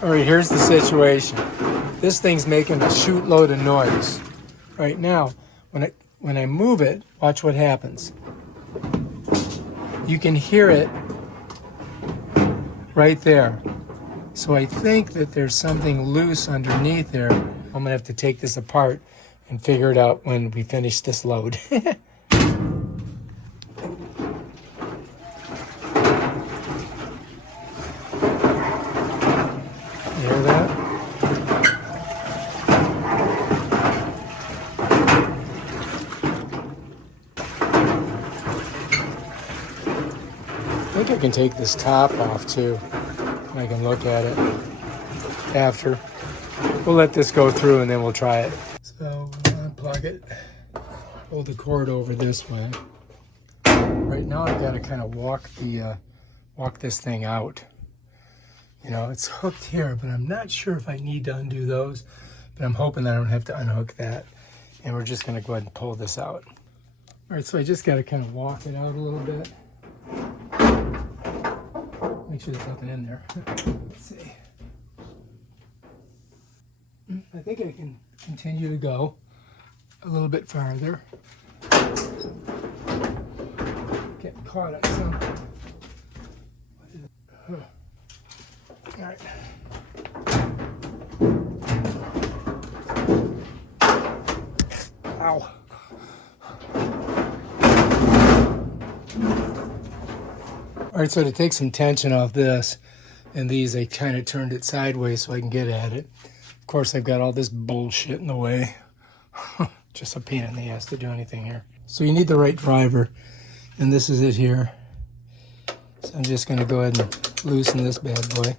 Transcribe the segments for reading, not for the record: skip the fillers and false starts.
All right, here's the situation. This thing's making a shoot load of noise. Right now, when I move it, watch what happens. You can hear it right there. So I think that there's something loose underneath there. I'm gonna have to take this apart and figure it out when we finish this load. You hear that? I think I can take this top off too. I can look at it after. We'll let this go through and then we'll try it. So unplug it, hold the cord over this way. Right now I've got to kind of walk this thing out. You know, it's hooked here, but I'm not sure if I need to undo those, but I'm hoping that I don't have to unhook that. And we're just gonna go ahead and pull this out. All right, so I just got to kind of walk it out a little bit. Make sure there's nothing in there. Let's see. I think I can continue to go a little bit farther. Getting caught on something. All right. Ow. All right, so to take some tension off this and these, I kind of turned it sideways so I can get at it. Of course, I've got all this bullshit in the way. Just a pain in the ass to do anything here. So you need the right driver, and this is it here. So I'm just gonna go ahead and loosen this bad boy.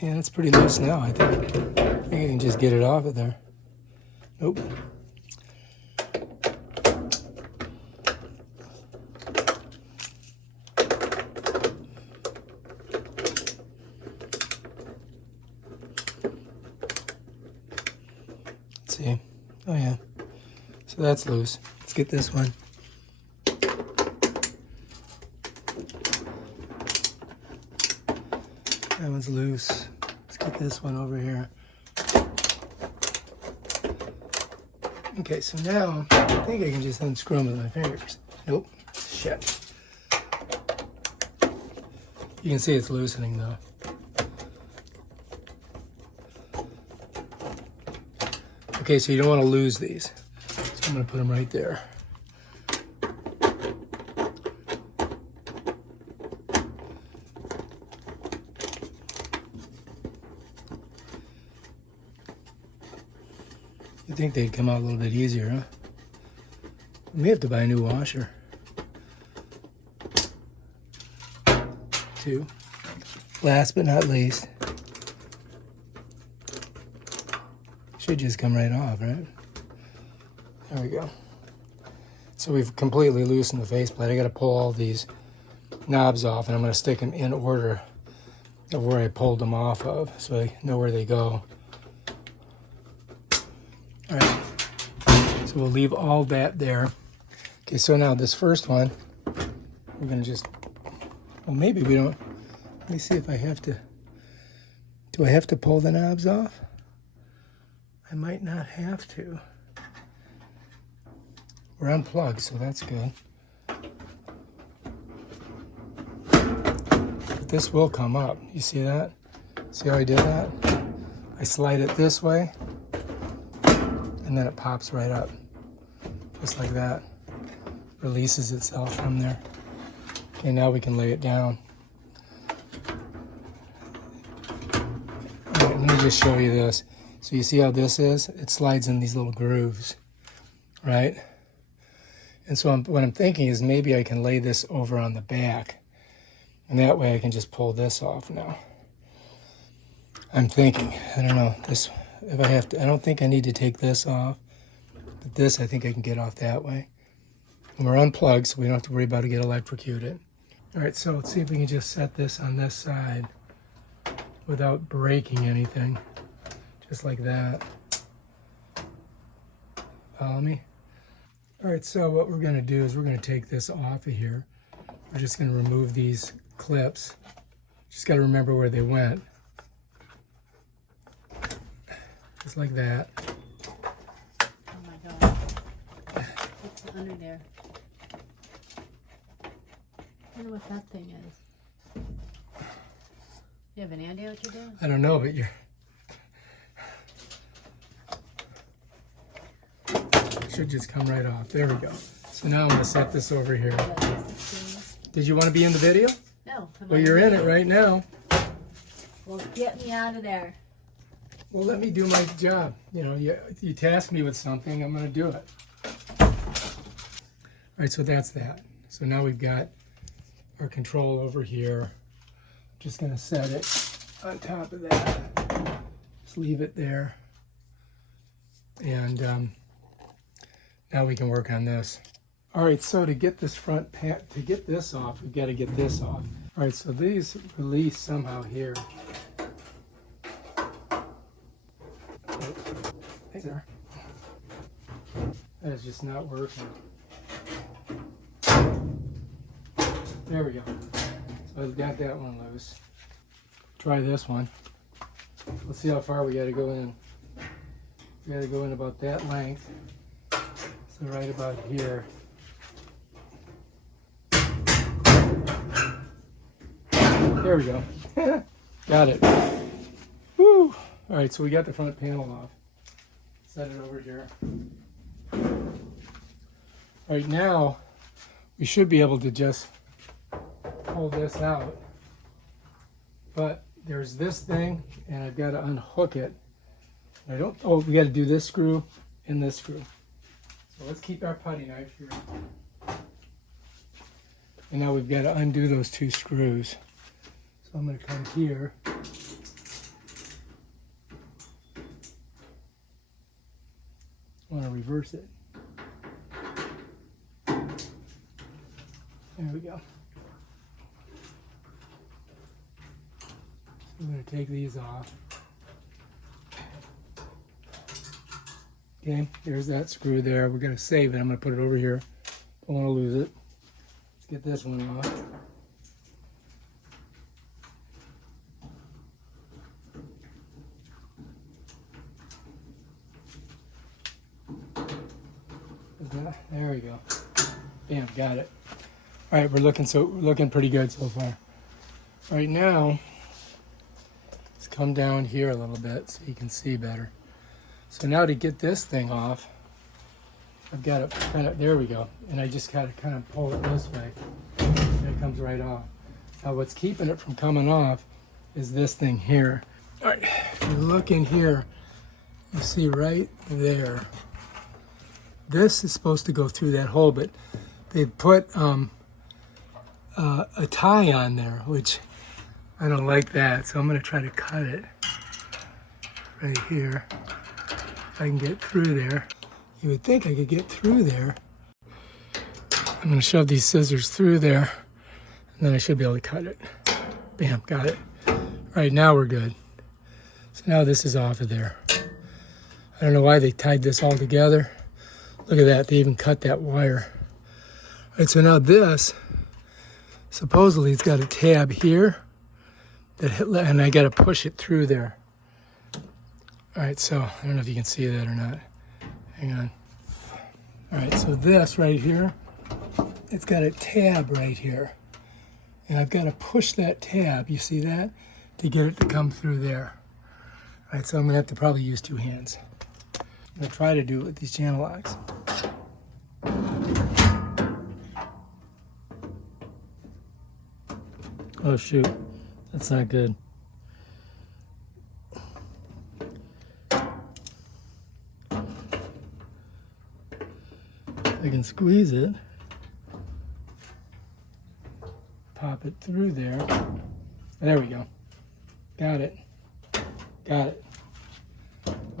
And it's pretty loose now, I think. I think I can just get it off of there. Nope. See? Oh yeah. So that's loose. Let's get this one. That one's loose. Let's get this one over here. Okay, so now I think I can just unscrew them with my fingers. Nope. Shit. You can see it's loosening though. Okay, so you don't want to lose these. So I'm going to put them right there. You'd think they'd come out a little bit easier, huh? We may have to buy a new washer. Two. Last but not least. Should just come right off, right? There we go. So we've completely loosened the faceplate. I got to pull all these knobs off, and I'm going to stick them in order of where I pulled them off of, so I know where they go. All right. So we'll leave all that there. Okay, so now this first one, we're going to just, well, maybe we don't. Let me see if I have to. Do I have to pull the knobs off? I might not have to. We're unplugged, so that's good. But this will come up. You see that? See how I did that? I slide it this way, and then it pops right up. Just like that. Releases itself from there. Okay, now we can lay it down. All right, let me just show you this. So you see how this is? It slides in these little grooves, right? And so what I'm thinking is maybe I can lay this over on the back, and that way I can just pull this off now. I'm thinking, I don't know, this, if I have to, I don't think I need to take this off, but this I think I can get off that way. And we're unplugged, so we don't have to worry about it get electrocuted. All right, so let's see if we can just set this on this side without breaking anything. Just like that. Follow me? All right, so what we're gonna do is we're gonna take this off of here. We're just gonna remove these clips. Just gotta remember where they went. Just like that. Oh my God. What's under there? I wonder what that thing is. You have any idea what you're doing? I don't know, but you're... It should just come right off. There we go. So now I'm going to set this over here. Did you want to be in the video? No. Well, you're in it right now. Well, get me out of there. Well, let me do my job. You know, you task me with something, I'm going to do it. All right, so that's that. So now we've got our control over here. Just going to set it on top of that. Just leave it there. And now we can work on this. All right, so to get this front to get this off, we've got to get this off. All right, so these release somehow here. There. That is just not working. There we go. So I've got that one loose. Try this one. Let's see how far we got to go in. We got to go in about that length. So right about here. There we go. Got it. Woo! All right, so we got the front panel off. Set it over here. All right, now we should be able to just pull this out. But there's this thing, and I've got to unhook it. I don't. Oh, we got to do this screw and this screw. So let's keep our putty knife here. And now we've got to undo those two screws. So I'm going to come here. I want to reverse it. There we go. So I'm going to take these off. Okay, there's that screw there. We're going to save it. I'm going to put it over here. Don't want to lose it. Let's get this one off. There we go. Bam, got it. All right, we're looking pretty good so far. Right now, let's come down here a little bit so you can see better. So now to get this thing off, I've got it kind of, there we go. And I just got to kind of pull it this way. And it comes right off. Now what's keeping it from coming off is this thing here. All right, if you look in here, you see right there. This is supposed to go through that hole, but they put a tie on there, which I don't like that. So I'm going to try to cut it right here. If I can get through there. You would think I could get through there. I'm going to shove these scissors through there, and then I should be able to cut it. Bam, got it. All right, now we're good. So now this is off of there. I don't know why they tied this all together. Look at that, they even cut that wire. All right, so now this, supposedly it's got a tab here, and I got to push it through there. All right, so I don't know if you can see that or not. Hang on. All right, so this right here, it's got a tab right here. And I've got to push that tab, you see that, to get it to come through there. All right, so I'm going to have to probably use two hands. I'm going to try to do it with these channel locks. Oh shoot, that's not good. I can squeeze it, pop it through there. There we go. Got it. Got it.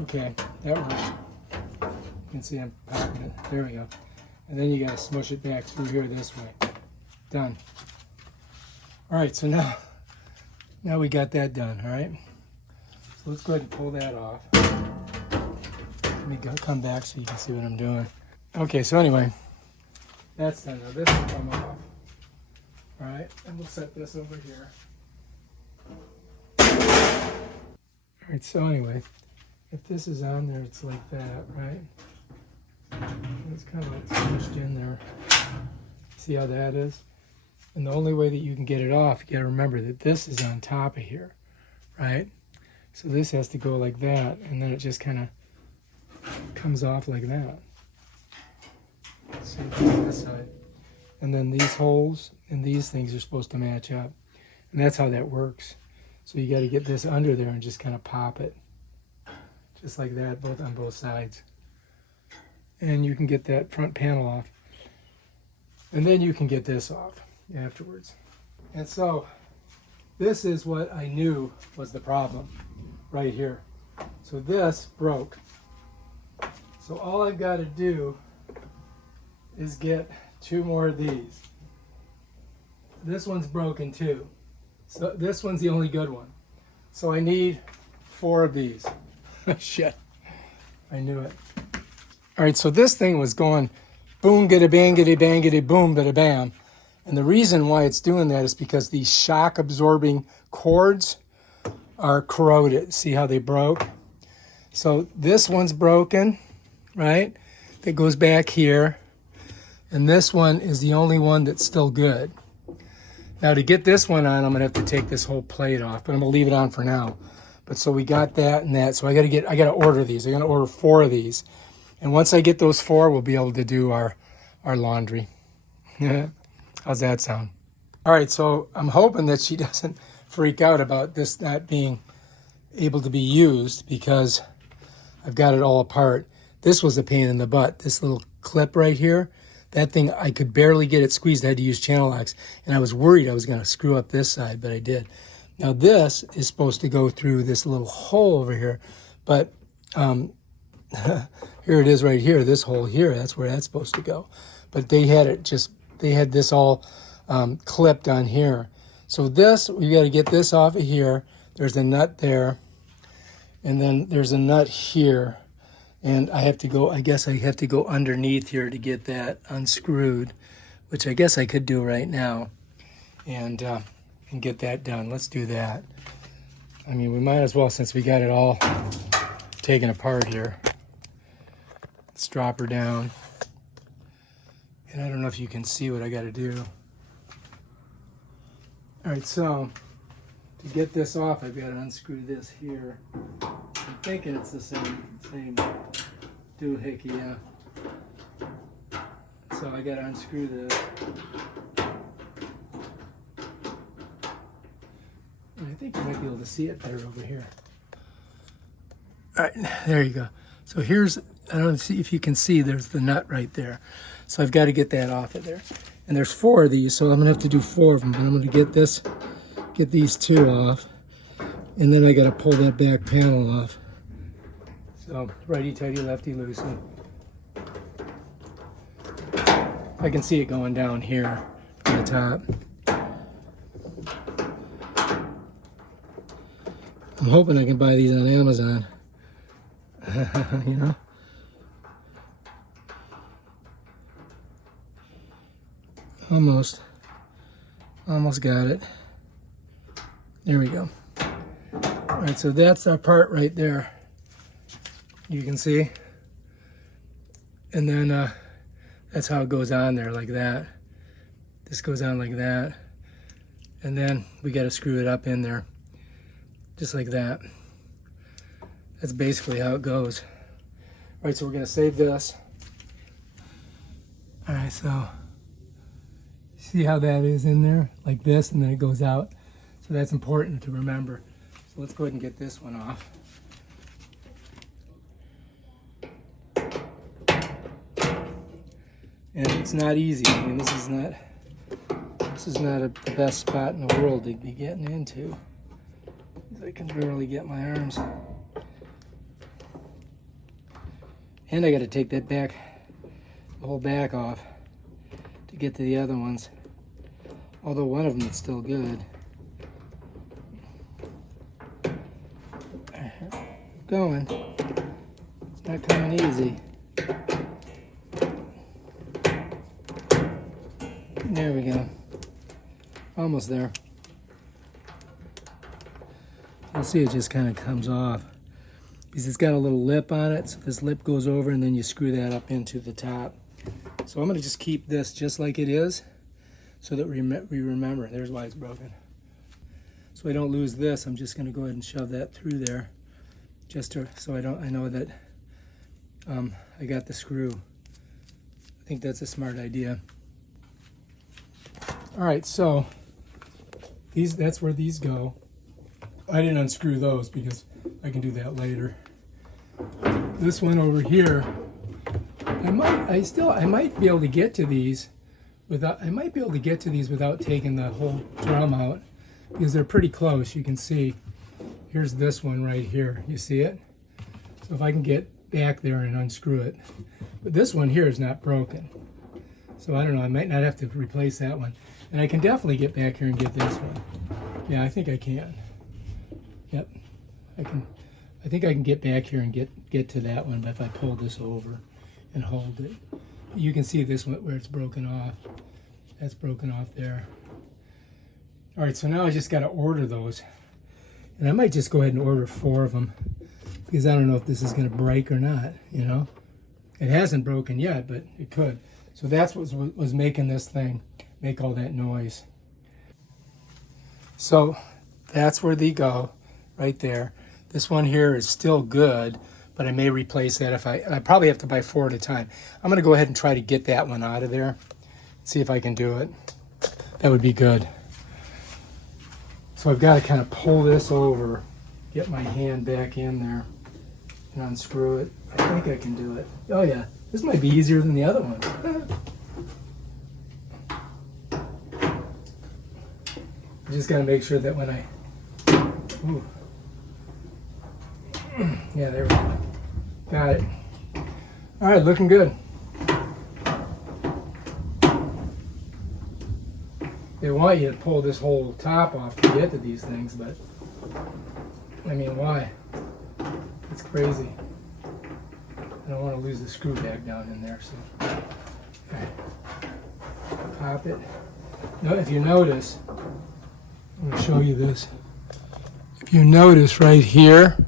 Okay, that works. You can see I'm popping it. There we go. And then you gotta smush it back through here this way. Done. All right, so now we got that done, all right? So let's go ahead and pull that off. Let me come back so you can see what I'm doing. Okay, so anyway, that's done. Now this will come off. All right, and we'll set this over here. All right, so anyway, if this is on there, it's like that, right? It's kind of like smushed in there. See how that is? And the only way that you can get it off, you gotta remember that this is on top of here, right? So this has to go like that, and then it just kind of comes off like that. Same thing on this side. And then these holes and these things are supposed to match up. And that's how that works. So you got to get this under there and just kind of pop it. Just like that, both on both sides. And you can get that front panel off. And then you can get this off afterwards. And so this is what I knew was the problem right here. So this broke. So all I've got to do is get 2 more of these. This one's broken too. So this one's the only good one. So I need 4 of these. Shit. I knew it. All right, so this thing was going boom, giddy, bangity, bangity, boom, bada, bam. And the reason why it's doing that is because these shock absorbing cords are corroded. See how they broke? So this one's broken, right? That goes back here. And this one is the only one that's still good. Now to get this one on, I'm gonna have to take this whole plate off, but I'm gonna leave it on for now. But so we got that and that. So I gotta order these. I gotta order 4 of these. And once I get those 4, we'll be able to do our laundry. How's that sound? All right, so I'm hoping that she doesn't freak out about this not being able to be used because I've got it all apart. This was a pain in the butt. This little clip right here, that thing, I could barely get it squeezed. I had to use channel locks, and I was worried I was going to screw up this side, but I did. Now this is supposed to go through this little hole over here, but here it is right here, this hole here, that's where that's supposed to go. But they had this all clipped on here. So this, we got to get this off of here. There's a nut there, and then there's a nut here. And I guess I have to go underneath here to get that unscrewed, which I guess I could do right now and get that done. Let's do that. I mean, we might as well, since we got it all taken apart here. Let's drop her down. And I don't know if you can see what I got to do. All right, so to get this off, I've got to unscrew this here. I'm thinking it's the same doohickey, yeah. So I gotta unscrew this. And I think you might be able to see it better over here. All right, there you go. So here's, I don't see if you can see, there's the nut right there. So I've got to get that off of there. And there's 4 of these, so I'm gonna have to do 4 of them, but I'm gonna get these 2 off. And then I gotta pull that back panel off. So righty-tighty, lefty-loosey. I can see it going down here on the top. I'm hoping I can buy these on Amazon. You know? Almost got it. There we go. All right, so that's our part right there. You can see. And then that's how it goes on there, like that. This goes on like that. And then we got to screw it up in there, just like that. That's basically how it goes. All right, so we're going to save this. All right, so see how that is in there, like this, and then it goes out. So that's important to remember. So let's go ahead and get this one off. And it's not easy. I mean, this is not the best spot in the world to be getting into. I can barely get my arms. And I got to take that back, the whole back off to get to the other ones. Although one of them is still good. Going. It's not coming easy. There we go. Almost there. You'll see it just kind of comes off. because it's got a little lip on it. So this lip goes over and then you screw that up into the top. So I'm going to just keep this just like it is so that we remember. There's why it's broken. So I don't lose this, I'm just going to go ahead and shove that through there just so I know that I got the screw. I think that's a smart idea. All right, so that's where these go. I didn't unscrew those because I can do that later. This one over here, I might be able to get to these without taking the whole drum out, because they're pretty close. You can see here's this one right here. You see it? So if I can get back there and unscrew it. But this one here is not broken. So I don't know, I might not have to replace that one. And I can definitely get back here and get this one. Yeah, I think I can. Yep, I think I can get back here and get to that one, but if I pull this over and hold it. You can see this one where it's broken off. That's broken off there. All right, so now I just got to order those. And I might just go ahead and order 4 of them, because I don't know if this is going to break or not, you know. It hasn't broken yet, but it could. So that's what was making this thing make all that noise. So that's where they go, right there. This one here is still good, but I may replace that if I probably have to buy 4 at a time. I'm going to go ahead and try to get that one out of there. See if I can do it. That would be good. So I've got to kind of pull this over, get my hand back in there, and unscrew it. I think I can do it. Oh yeah, this might be easier than the other one. I just got to make sure that when I... Ooh. Yeah, there we go. Got it. All right, looking good. They want you to pull this whole top off to get to these things, but I mean, why? It's crazy. I don't want to lose the screw back down in there, so okay. Pop it. Now, if you notice, I'm going to show you this. If you notice right here,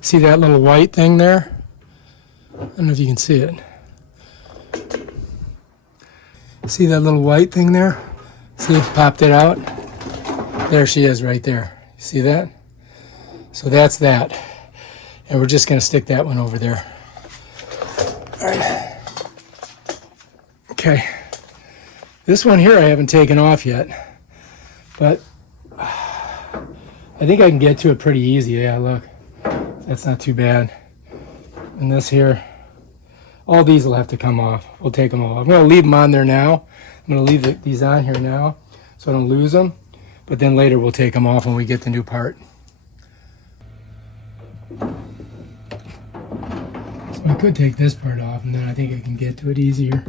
see that little white thing there? I don't know if you can see it. See that little white thing there? See, it popped it out. There she is right there. See that? So that's that. And we're just going to stick that one over there. All right. Okay. This one here I haven't taken off yet. But I think I can get to it pretty easy. Yeah, look. That's not too bad. And this here, all these will have to come off. We'll take them all. I'm going to leave them on there now. I'm going to leave these on here now so I don't lose them. But then later we'll take them off when we get the new part. So I could take this part off and then I think I can get to it easier.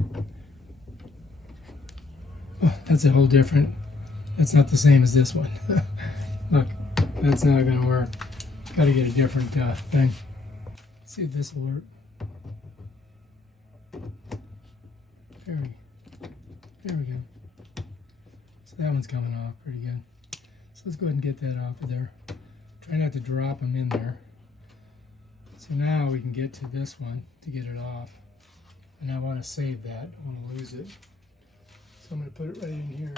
Oh, that's a whole different. That's not the same as this one. Look, that's not going to work. Got to get a different thing. Let's see if this will work. There we go. So that one's coming off pretty good. So let's go ahead and get that off of there. Try not to drop them in there. So now we can get to this one to get it off. And I want to save that. I want to lose it. So I'm going to put it right in here.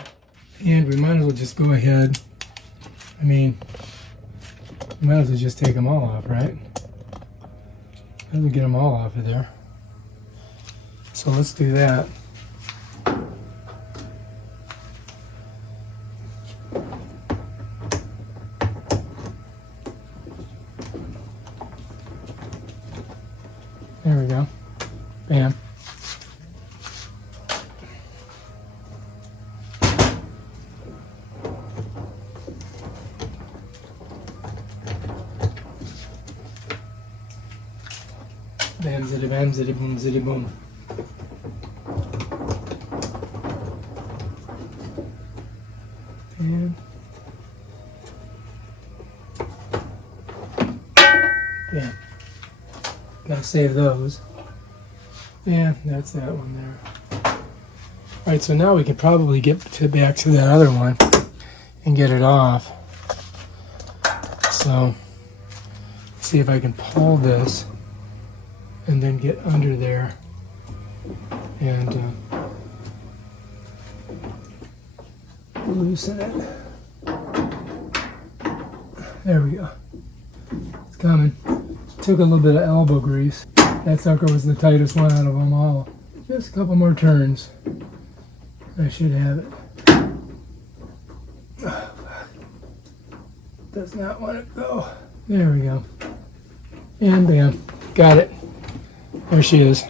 And we might as well just go ahead. I mean, we might as well just take them all off, right? Might as well get them all off of there. So let's do that. There we go. Bam. Bam, ziddy bam, ziddy boom, ziddy boom. And yeah, gotta save those. Yeah, that's that one there. All right, so now we can probably get back to that other one and get it off. So see if I can pull this and then get under there and loosen it. There we go. It's coming. Took a little bit of elbow grease. That sucker was the tightest one out of them all. Just a couple more turns. I should have it. Does not want to go. There we go. And bam. Got it. There she is.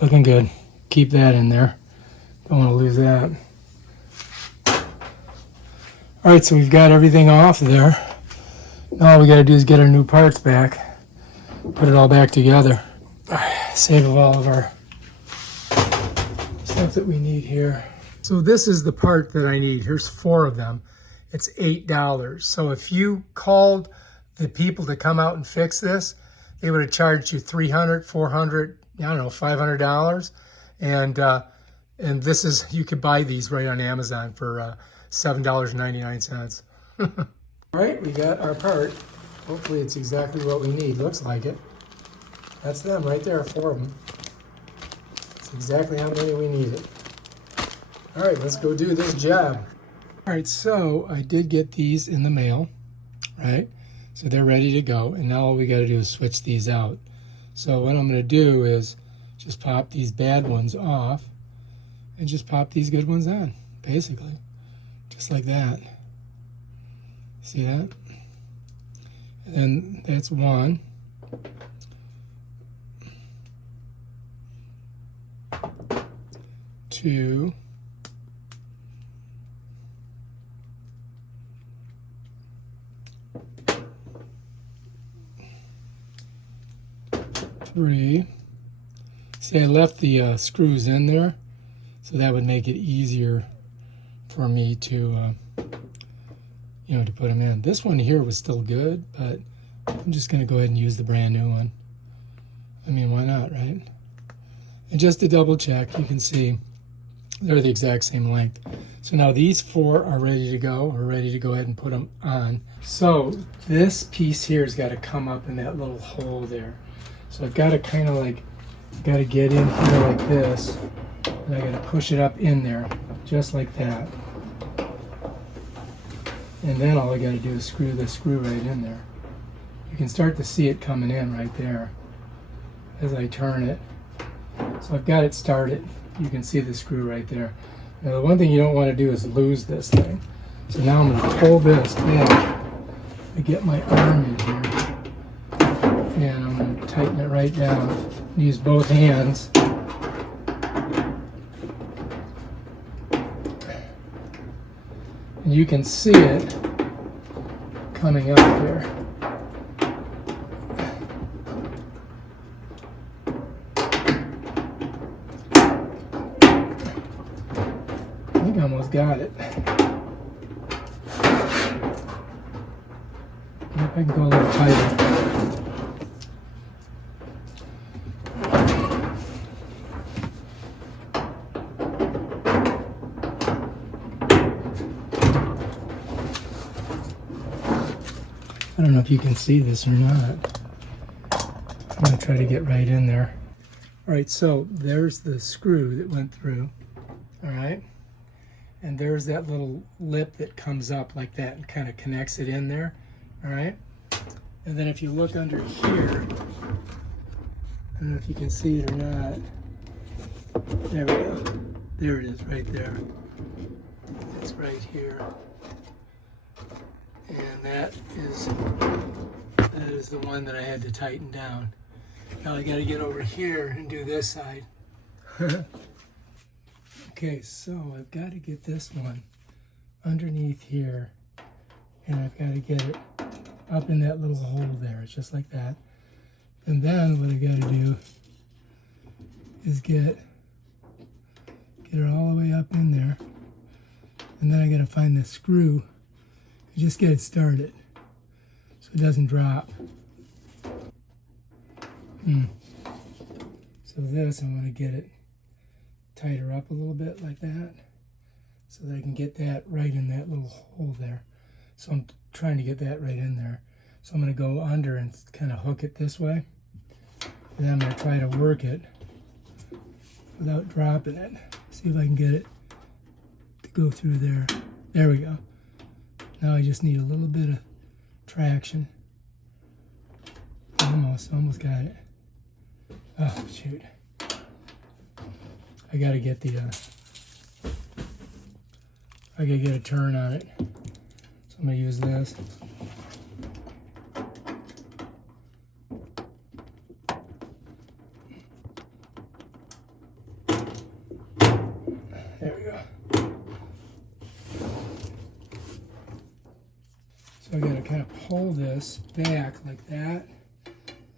Looking good. Keep that in there. Don't want to lose that. Alright, so we've got everything off there. Now all we got to do is get our new parts back. Put it all back together. Save all of our stuff that we need here. So this is the part that I need. Here's 4 of them. It's $8. So if you called the people to come out and fix this, they would have charged you $300, $400, I don't know, $500. And this is, you could buy these right on Amazon for $7.99. All right, we got our part. Hopefully it's exactly what we need. Looks like it. That's them right there, 4 of them. That's exactly how many we needed. All right, let's go do this job. All right, so I did get these in the mail, right? So they're ready to go, and now all we got to do is switch these out. So what I'm going to do is just pop these bad ones off and just pop these good ones on, basically. Just like that. See that? And then that's 1. 2. 3. See, I left the screws in there, so that would make it easier for me to, to put them in. This one here was still good, but I'm just going to go ahead and use the brand new one. I mean, why not, right? And just to double check, you can see they're the exact same length. So now these 4 are ready to go. We're ready to go ahead and put them on. So this piece here has got to come up in that little hole there. So I've got to kind of like, got to get in here like this, and I got to push it up in there, just like that. And then all I got to do is screw the screw right in there. You can start to see it coming in right there as I turn it. So I've got it started. You can see the screw right there. Now the one thing you don't want to do is lose this thing. So now I'm going to pull this back to get my arm in here. And I'm going to tighten it right down. Use both hands. And you can see it coming up here. I think I almost got it. I can go a little tighter. I don't know if you can see this or not. I'm going to try to get right in there. All right, so there's the screw that went through. All right. And there's that little lip that comes up like that and kind of connects it in there. All right. And then if you look under here, I don't know if you can see it or not. There we go. There it is right there. It's right here. And that is the one that I had to tighten down. Now I got to get over here and do this side. Okay, so I've got to get this one underneath here, and I've got to get it up in that little hole there. It's just like that. And then what I got to do is get it all the way up in there, and then I got to find the screw and just get it started so it doesn't drop. So this, I want to get it tighter up a little bit like that so that I can get that right in that little hole there. So I'm trying to get that right in there. So I'm going to go under and kind of hook it this way. And then I'm going to try to work it without dropping it. See if I can get it to go through there. There we go. Now I just need a little bit of traction. Almost got it. Oh, shoot. I gotta get the, I gotta get a turn on it. So I'm gonna use this. There we go. So I gotta kind of pull this back like that.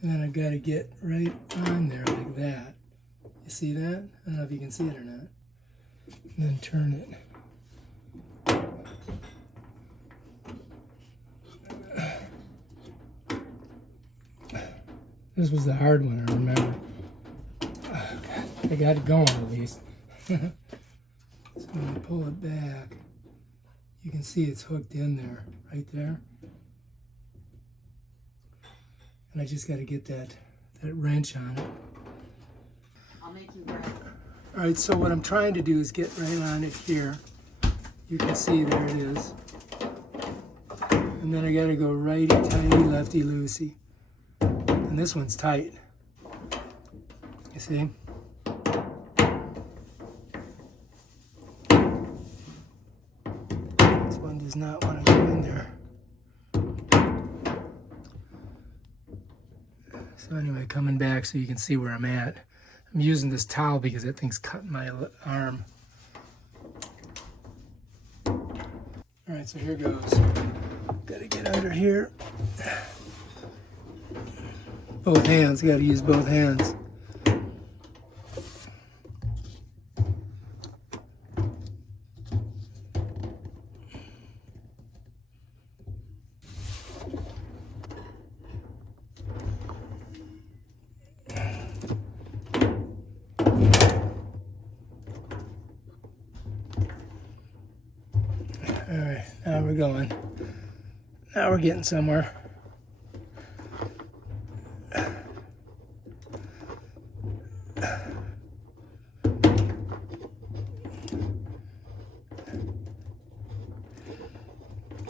And then I've got to get right on there like that. You see that? I don't know if you can see it or not. And then turn it. This was the hard one, I remember. Oh, God. I got it going at least. So when I pull it back, you can see it's hooked in there, right there. And I just got to get that wrench on it. I'll make you break. All right, so what I'm trying to do is get right on it here. You can see there it is. And then I got to go righty tighty, lefty loosey. And this one's tight. You see? This one does not want to go in there. So anyway, coming back so you can see where I'm at. I'm using this towel because that thing's cutting my arm. All right, so here goes. Gotta get under here. Both hands, gotta use both hands. All right, now we're going. Now we're getting somewhere.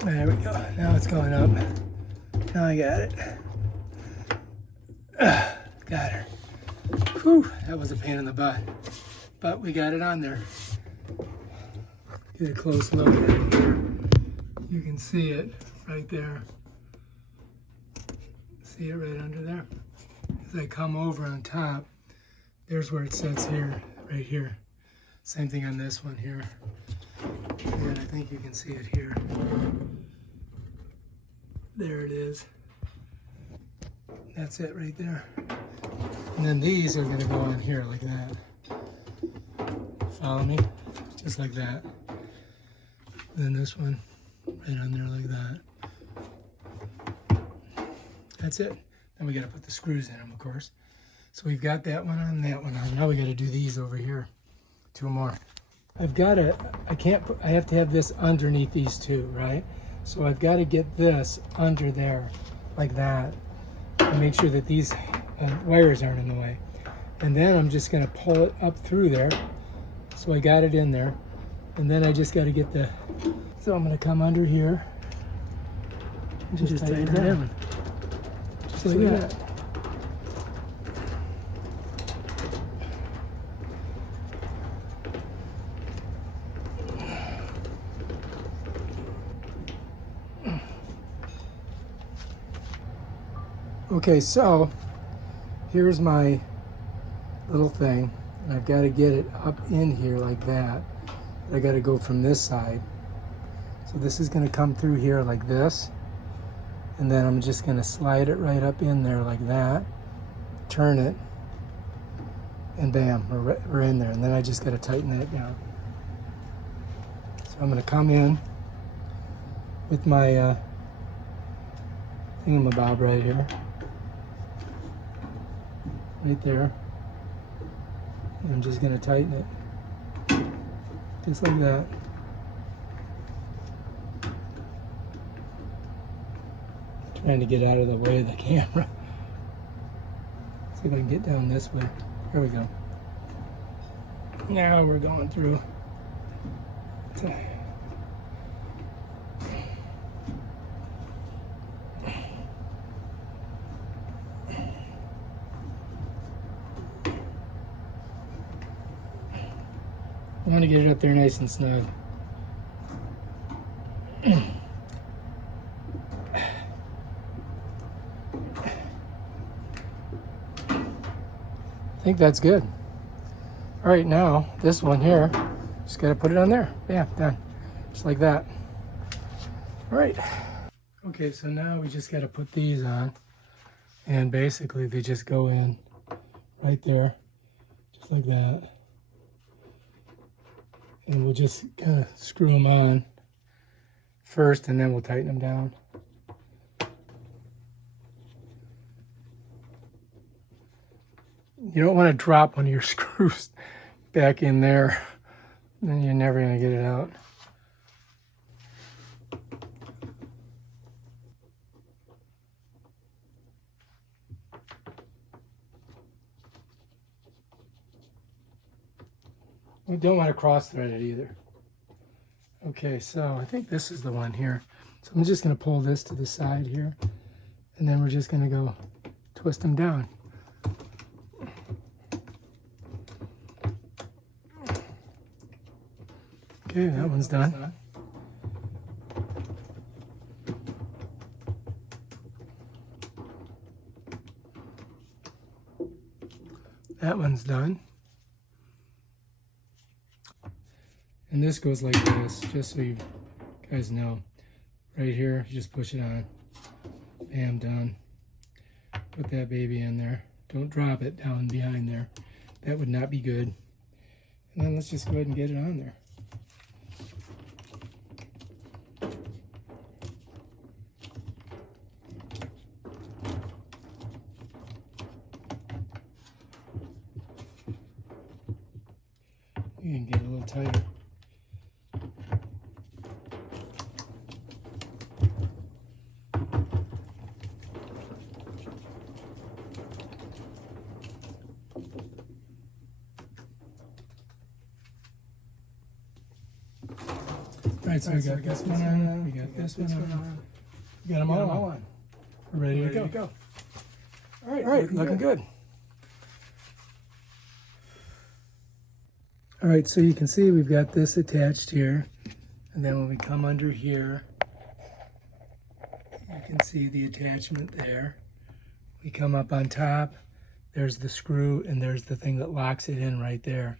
There we go. Now it's going up. Now I got it. Got her. Whew, that was a pain in the butt. But we got it on there. Get a close look at it here. You can see it right there. See it right under there? As I come over on top, there's where it sets here, right here. Same thing on this one here. And I think you can see it here. There it is. That's it right there. And then these are gonna go on here like that. Follow me? Just like that. Then this one right on there like that. That's it. Then we gotta put the screws in them, of course. So we've got that one on, that one on. Now we gotta do these over here. Two more. I've gotta, I have to have this underneath these two, right? So I've gotta get this under there, like that, and make sure that these wires aren't in the way. And then I'm just gonna pull it up through there. So I got it in there. And then I just gotta get the, so I'm gonna come under here and just tighten it down. Just like that. Okay, so here's my little thing, and I've got to get it up in here like that. I got to go from this side. So this is going to come through here like this, and then I'm just going to slide it right up in there like that, turn it, and bam, we're in there. And then I just got to tighten that down. So I'm going to come in with my thingamabob right here. Right there. And I'm just going to tighten it. Just like that. trying to get out of the way of the camera. See if I can get down this way. Here we go. Now we're going through. I want to get it up there nice and snug. I think that's good. All right, now this one here, just gotta put it on there. Bam, done. Just like that. All right. Okay, so now we just gotta put these on, and basically they just go in right there, just like that. And we'll just kind of screw them on first, and then we'll tighten them down. You don't want to drop one of your screws back in there, then you're never going to get it out. We don't want to cross thread it either. Okay, so I think this is the one here. So I'm just going to pull this to the side here, and then we're just going to go twist them down. Okay, that one's done. That one's done. And this goes like this, just so you guys know. Right here, you just push it on. Bam, done. Put that baby in there. Don't drop it down behind there. That would not be good. And then let's just go ahead and get it on there. You can get a little tighter. All right, so we got this one on, we got this one on, we got them all on. We're ready to go. All right, looking good. All right, so you can see we've got this attached here, and then when we come under here, you can see the attachment there. We come up on top, there's the screw, and there's the thing that locks it in right there.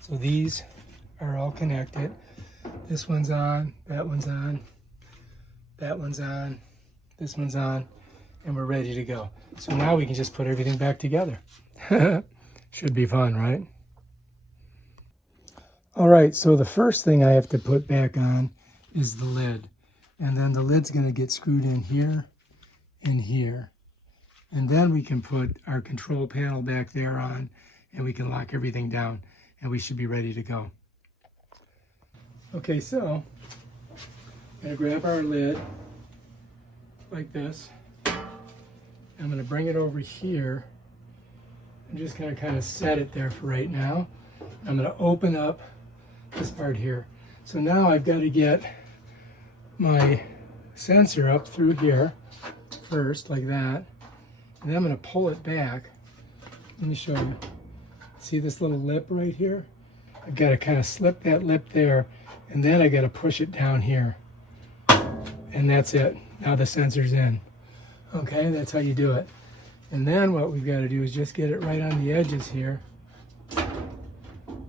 So these are all connected. This one's on, that one's on, that one's on, this one's on, and we're ready to go. So now we can just put everything back together. Should be fun, right? All right, so the first thing I have to put back on is the lid. And then the lid's gonna get screwed in here and here. And then we can put our control panel back there on, and we can lock everything down, and we should be ready to go. Okay, so I'm gonna grab our lid like this. I'm gonna bring it over here. I'm just gonna kind of set it there for right now. I'm gonna open up this part here. So now I've got to get my sensor up through here first, like that. And then I'm gonna pull it back. Let me show you. See this little lip right here? I've got to kind of slip that lip there, and then I got to push it down here. And that's it. Now the sensor's in. Okay, that's how you do it. And then what we've got to do is just get it right on the edges here.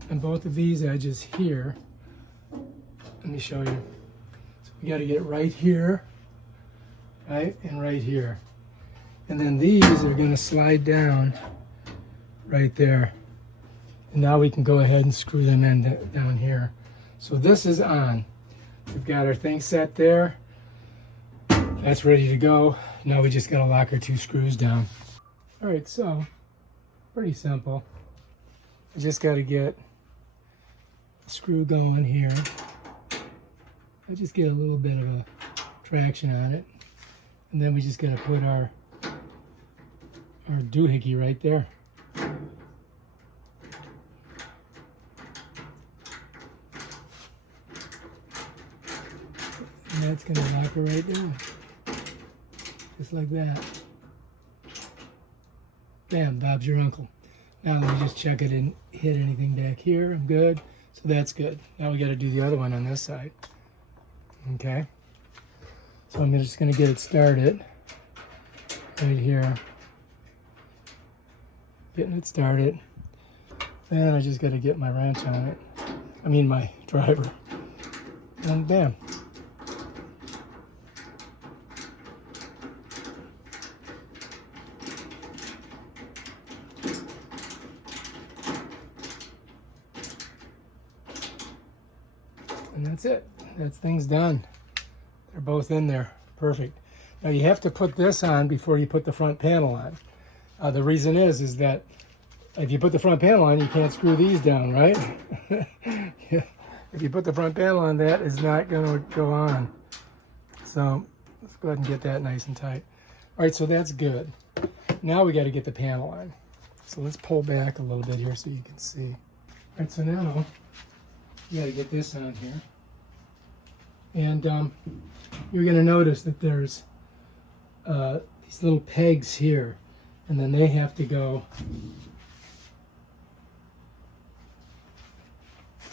And both of these edges here. Let me show you. So we got to get it right here, right, and right here. And then these are going to slide down right there. And now we can go ahead and screw them in down here. So this is on. We've got our thing set there. That's ready to go. Now we just got to lock our two screws down. All right, so pretty simple. I just got to get a screw going here. I just get a little bit of a traction on it. And then we just got to put our doohickey right there. And that's going to lock her right down. Just like that. Bam, Bob's your uncle. Now let me just check it and hit anything back here. I'm good. So that's good. Now we got to do the other one on this side. Okay. So I'm just going to get it started right here. Getting it started. Then I just got to get my wrench on it. I mean my driver. And bam. And that's it. That's things done. They're both in there. Perfect. Now you have to put this on before you put the front panel on. The reason is that if you put the front panel on, you can't screw these down, right? Yeah. If you put the front panel on, that is not going to go on. So let's go ahead and get that nice and tight. All right, so that's good. Now we got to get the panel on. So let's pull back a little bit here so you can see. All right, so now you got to get this on here. And you're going to notice that there's these little pegs here, and then they have to go,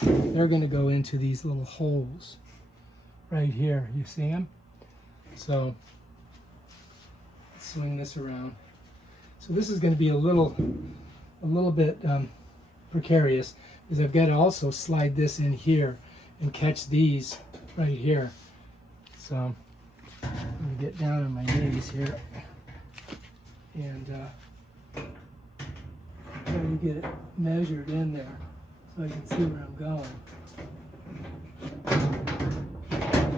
they're going to go into these little holes right here. You see them? So let's swing this around. So this is going to be a little bit precarious, because I've got to also slide this in here and catch these right here. So I'm going to get down on my knees here and try to get it measured in there so I can see where I'm going.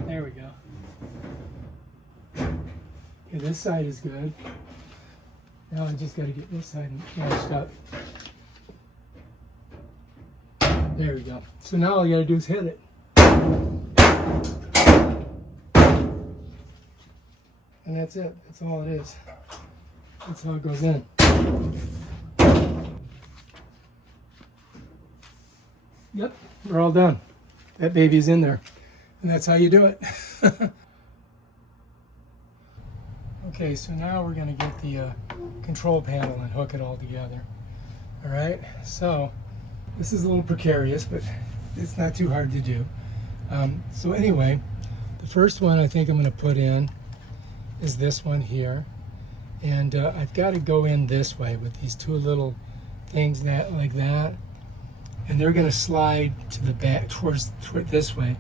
There we go. Okay, this side is good. Now I just got to get this side matched up. There we go. So now all you got to do is hit it. And that's it. That's all it is. That's how it goes in. Yep, we're all done. That baby's in there. And that's how you do it. Okay, so now we're going to get the control panel and hook it all together. All right, so this is a little precarious, but it's not too hard to do. So anyway, the first one I think I'm going to put in is this one here. And I've got to go in this way with these two little things like that. And they're going to slide to the back toward this way.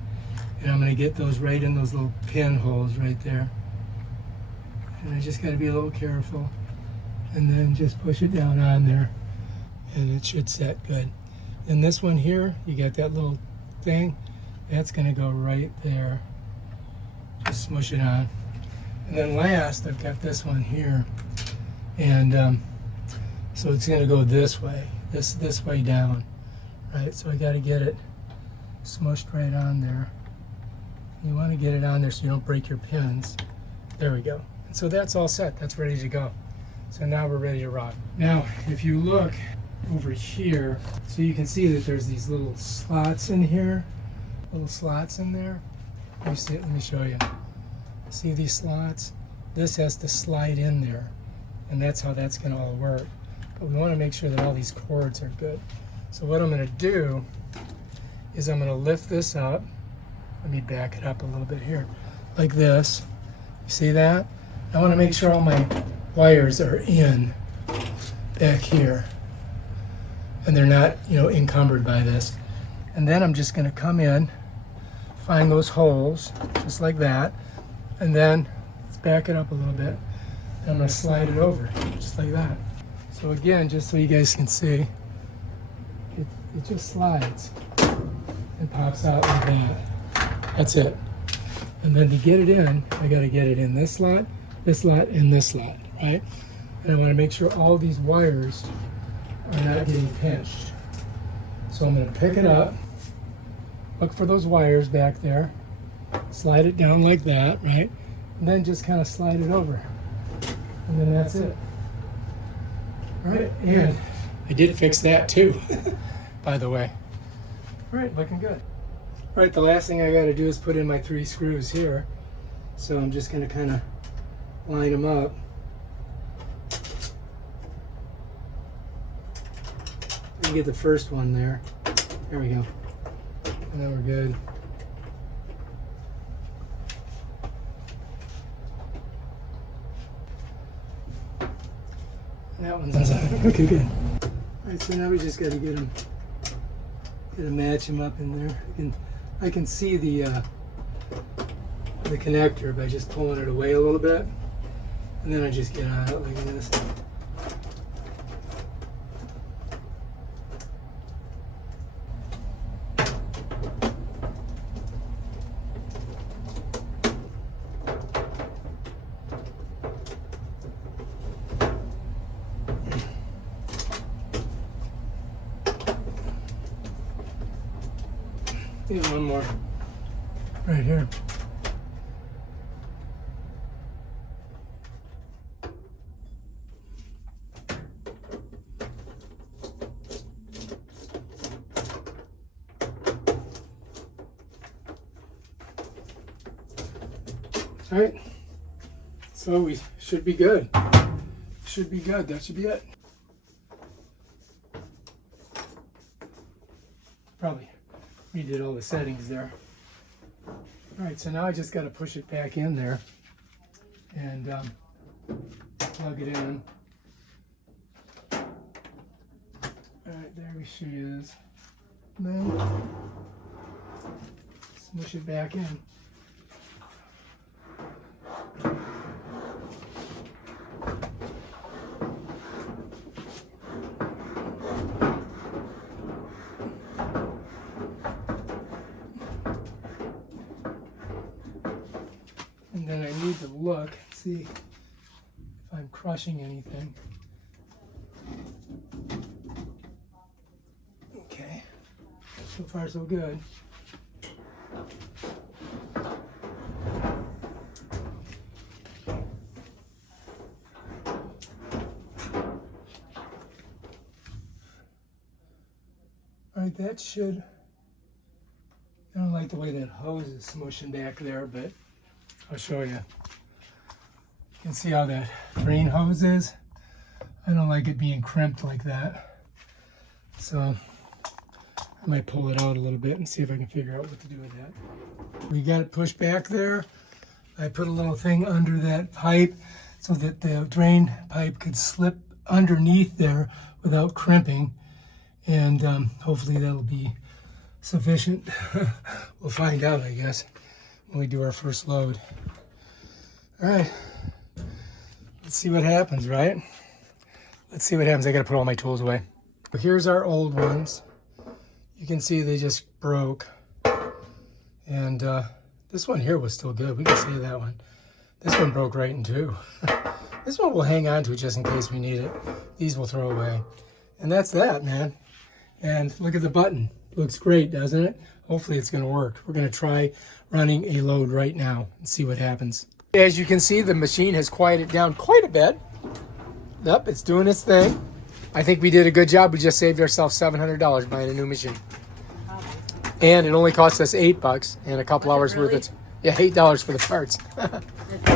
And I'm going to get those right in those little pinholes right there. And I just got to be a little careful. And then just push it down on there. And it should set good. And this one here, you got that little thing. That's going to go right there. Just smush it on. And then last, I've got this one here. And so it's going to go this way. This way down. Right, so I got to get it smushed right on there. You want to get it on there so you don't break your pins. There we go. And so that's all set. That's ready to go. So now we're ready to rock. Now, if you look over here, so you can see that there's these little slots in here. Little slots in there. Let me show you. See these slots? This has to slide in there. And that's how that's going to all work. But we want to make sure that all these cords are good. So what I'm going to do is I'm going to lift this up. Let me back it up a little bit here. Like this. You see that? I want to make sure all my wires are in back here. And they're not, encumbered by this. And then I'm just going to come in, find those holes, just like that. And then let's back it up a little bit. And I'm going to slide it over, just like that. So again, just so you guys can see, it just slides and pops out like that. That's it. And then to get it in, I got to get it in this slot, and this slot, right? And I want to make sure all these wires are not getting pinched. So I'm going to pick it up, look for those wires back there, slide it down like that, right? and then just kind of slide it over. And then that's it. All right, and I did fix that too, by the way. All right, looking good. All right, the last thing I got to do is put in my 3 screws here. So I'm just going to kind of line them up. And get the first one there. There we go. And then we're good. That one's okay, good. All right, so now we just got to get them, match them up in there. I can see the connector by just pulling it away a little bit, and then I just get on it like this. Need one more right here. All right, so we should be good. Should be good. That should be it. Probably redid all the settings there. All right, so now I just got to push it back in there and plug it in. All right, there she is. Then smush it back in. And then I need to look and see if I'm crushing anything. Okay, so far so good. All right, that should, I don't like the way that hose is smushing back there, but I'll show you. You can see how that drain hose is. I don't like it being crimped like that. So I might pull it out a little bit and see if I can figure out what to do with that. We got it pushed back there. I put a little thing under that pipe so that the drain pipe could slip underneath there without crimping. And hopefully that'll be sufficient. We'll find out, I guess, when we do our first load. All right, let's see what happens, right? Let's see what happens. I gotta put all my tools away. Here's our old ones. You can see they just broke. And this one here was still good. We can see that one. This one broke right in two. This one we'll hang on to just in case we need it. These we'll throw away. And that's that, man. And look at the button. Looks great, doesn't it? Hopefully it's gonna work. We're gonna try running a load right now and see what happens. As you can see, the machine has quieted down quite a bit. Yep, it's doing its thing. I think we did a good job. We just saved ourselves $700 buying a new machine. And it only cost us $8 and a couple hours worth of, yeah, $8 for the parts.